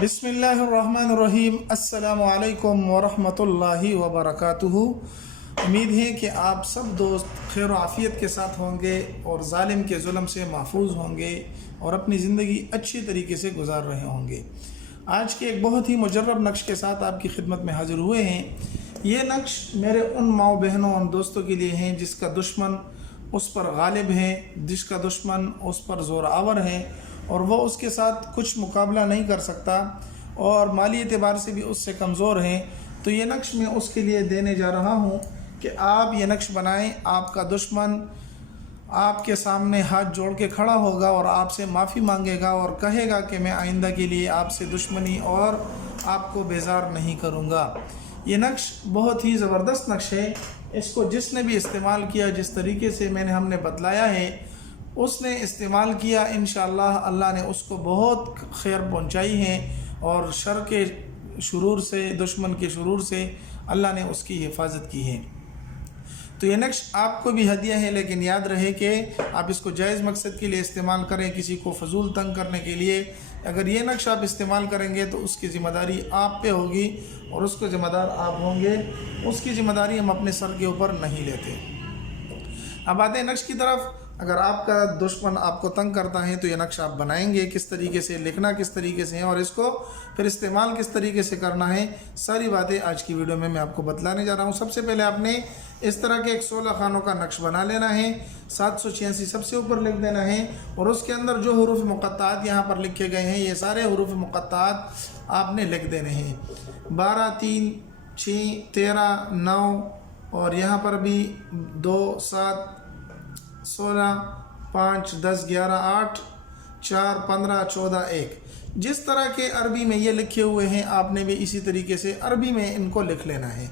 بسم اللہ الرحمن الرحیم۔ السلام علیکم ورحمۃ اللہ وبرکاتہ۔ امید ہے کہ آپ سب دوست خیر و عافیت کے ساتھ ہوں گے اور ظالم کے ظلم سے محفوظ ہوں گے اور اپنی زندگی اچھی طریقے سے گزار رہے ہوں گے۔ آج کے ایک بہت ہی مجرب نقش کے ساتھ آپ کی خدمت میں حاضر ہوئے ہیں۔ یہ نقش میرے ان ماؤں بہنوں اور دوستوں کے لیے ہیں جس کا دشمن اس پر غالب ہے، جس کا دشمن اس پر زور آور ہے اور وہ اس کے ساتھ کچھ مقابلہ نہیں کر سکتا اور مالی اعتبار سے بھی اس سے کمزور ہیں۔ تو یہ نقش میں اس کے لیے دینے جا رہا ہوں کہ آپ یہ نقش بنائیں۔ آپ کا دشمن آپ کے سامنے ہاتھ جوڑ کے کھڑا ہوگا اور آپ سے معافی مانگے گا اور کہے گا کہ میں آئندہ کے لیے آپ سے دشمنی اور آپ کو بیزار نہیں کروں گا۔ یہ نقش بہت ہی زبردست نقش ہے۔ اس کو جس نے بھی استعمال کیا، جس طریقے سے ہم نے بتلایا ہے، اس نے استعمال کیا، انشاءاللہ اللہ نے اس کو بہت خیر پہنچائی ہے اور شر کے شرور سے، دشمن کے شرور سے اللہ نے اس کی حفاظت کی ہے۔ تو یہ نقش آپ کو بھی ہدیہ ہے، لیکن یاد رہے کہ آپ اس کو جائز مقصد کے لیے استعمال کریں، کسی کو فضول تنگ کرنے کے لیے۔ اگر یہ نقش آپ استعمال کریں گے تو اس کی ذمہ داری آپ پہ ہوگی اور اس کو ذمہ دار آپ ہوں گے۔ اس کی ذمہ داری ہم اپنے سر کے اوپر نہیں لیتے۔ اب آتے ہیں نقش کی طرف۔ اگر آپ کا دشمن آپ کو تنگ کرتا ہے تو یہ نقش آپ بنائیں گے کس طریقے سے، لکھنا کس طریقے سے ہے اور اس کو پھر استعمال کس طریقے سے کرنا ہے، ساری باتیں آج کی ویڈیو میں آپ کو بتلانے جا رہا ہوں۔ سب سے پہلے آپ نے اس طرح کے ایک 16 خانوں کا نقش بنا لینا ہے، 786 سب سے اوپر لکھ دینا ہے اور اس کے اندر جو حروف مقطعات یہاں پر لکھے گئے ہیں، یہ سارے حروف مقطعات آپ نے لکھ دینے ہیں۔ 12 3 6 13 9 اور یہاں پر بھی 2 7 16 5 10 11 8 4 15 14 1۔ جس طرح کے عربی میں یہ لکھے ہوئے ہیں آپ نے بھی اسی طریقے سے عربی میں ان کو لکھ لینا ہے۔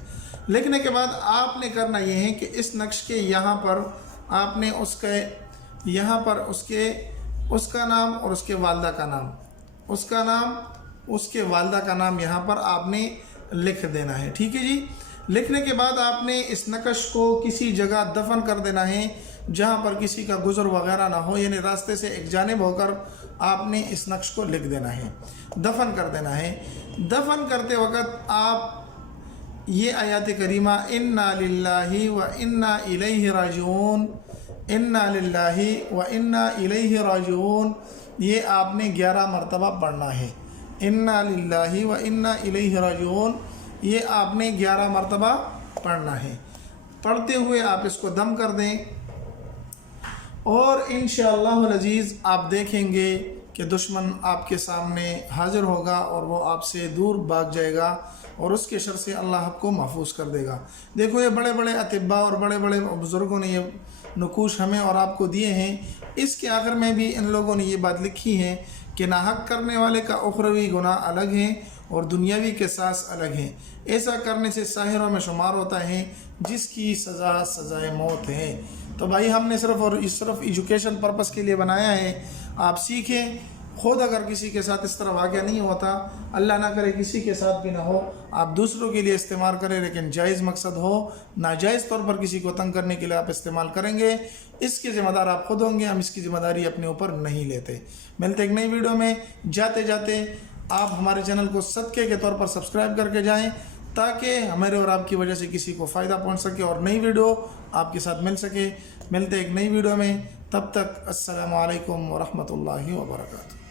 لکھنے کے بعد آپ نے کرنا یہ ہے کہ اس نقش کے یہاں پر آپ نے اس کا نام اور اس کے والدہ کا نام، اس کا نام اس کے والدہ کا نام یہاں پر آپ نے لکھ دینا ہے، ٹھیک ہے جی۔ لکھنے کے بعد آپ نے اس نقش کو کسی جگہ دفن کر دینا ہے جہاں پر کسی کا گزر وغیرہ نہ ہو، یعنی راستے سے ایک جانب ہو کر آپ نے اس نقش کو لکھ دینا ہے، دفن کر دینا ہے۔ دفن کرتے وقت آپ یہ آیات کریمہ انا للہ و انا الیہ راجعون، انا للہ و انا الیہ راجعون، یہ آپ نے 11 مرتبہ پڑھنا ہے۔ انا للہ و انا الیہ راجعون، یہ آپ نے 11 مرتبہ پڑھنا ہے۔ پڑھتے ہوئے آپ اس کو دم کر دیں اور انشاءاللہ العزیز آپ دیکھیں گے کہ دشمن آپ کے سامنے حاضر ہوگا اور وہ آپ سے دور بھاگ جائے گا اور اس کے شر سے اللہ آپ کو محفوظ کر دے گا۔ دیکھو یہ بڑے بڑے اطباء اور بڑے بڑے بزرگوں نے یہ نقوش ہمیں اور آپ کو دیے ہیں۔ اس کے آخر میں بھی ان لوگوں نے یہ بات لکھی ہے کہ ناحق کرنے والے کا اخروی گناہ الگ ہے اور دنیاوی قصاص الگ ہے۔ ایسا کرنے سے ساحروں میں شمار ہوتا ہے جس کی سزا سزائے موت ہے۔ تو بھائی ہم نے صرف ایجوکیشن پرپس کے لیے بنایا ہے، آپ سیکھیں۔ خود اگر کسی کے ساتھ اس طرح واقعہ نہیں ہوتا، اللہ نہ کرے کسی کے ساتھ بھی نہ ہو، آپ دوسروں کے لیے استعمال کریں، لیکن جائز مقصد ہو، ناجائز طور پر کسی کو تنگ کرنے کے لیے آپ استعمال کریں گے، اس کے ذمہ دار آپ خود ہوں گے۔ ہم اس کی ذمہ داری اپنے اوپر نہیں لیتے۔ ملتے ایک نئی ویڈیو میں۔ جاتے جاتے آپ ہمارے چینل کو صدقے کے طور پر سبسکرائب کر کے جائیں تاکہ ہمارے اور آپ کی وجہ سے کسی کو فائدہ پہنچ سکے اور نئی ویڈیو آپ کے ساتھ مل سکے۔ ملتے ایک نئی ویڈیو میں، تب تک السلام علیکم ورحمۃ اللہ وبرکاتہ۔